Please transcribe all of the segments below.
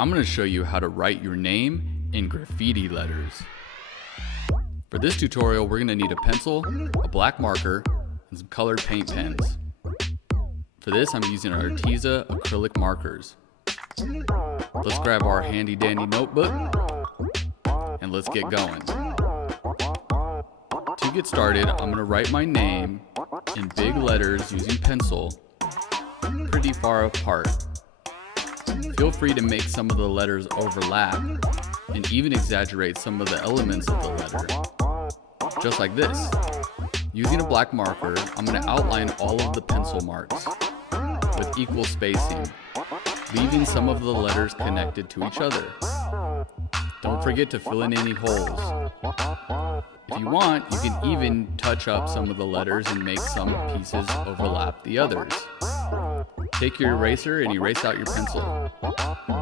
I'm going to show you how to write your name in graffiti letters. For this tutorial, we're going to need a pencil, a black marker, and some colored paint pens. For this, I'm using our Arteza acrylic markers. Let's grab our handy dandy notebook and let's get going. To get started, I'm going to write my name in big letters using pencil, pretty far apart. Feel free to make some of the letters overlap and even exaggerate some of the elements of the letter, just like this. Using a black marker, I'm going to outline all of the pencil marks with equal spacing, leaving some of the letters connected to each other. Don't forget to fill in any holes. If you want, you can even touch up some of the letters and make some pieces overlap the others. Take your eraser and erase out your pencil.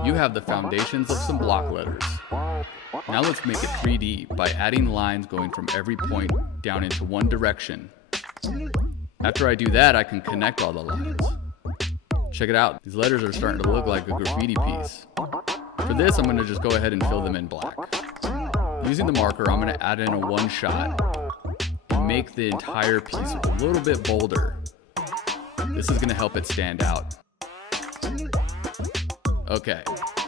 You have the foundations of some block letters. Now let's make it 3D by adding lines going from every point down into one direction. After I do that, I can connect all the lines. Check it out, these letters are starting to look like a graffiti piece. For this, I'm going to just go ahead and fill them in black. Using the marker, I'm going to add in a one shot and make the entire piece a little bit bolder. This is going to help it stand out. Okay,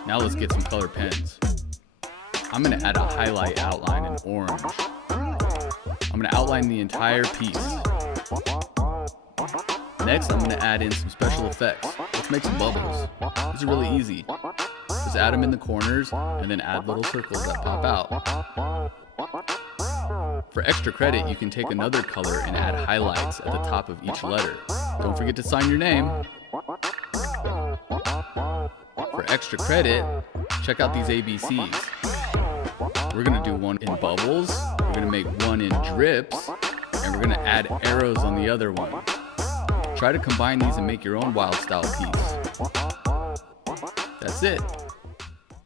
now let's get some colored pens. I'm going to add a highlight outline in orange. I'm going to outline the entire piece. Next, I'm going to add in some special effects. Let's make some bubbles. This is really easy. Just add them in the corners and then add little circles that pop out. For extra credit, you can take another color and add highlights at the top of each letter. Don't forget to sign your name. For extra credit, check out these ABCs. We're going to do one in bubbles, we're going to make one in drips, and we're going to add arrows on the other one. Try to combine these and make your own wild style piece. That's it.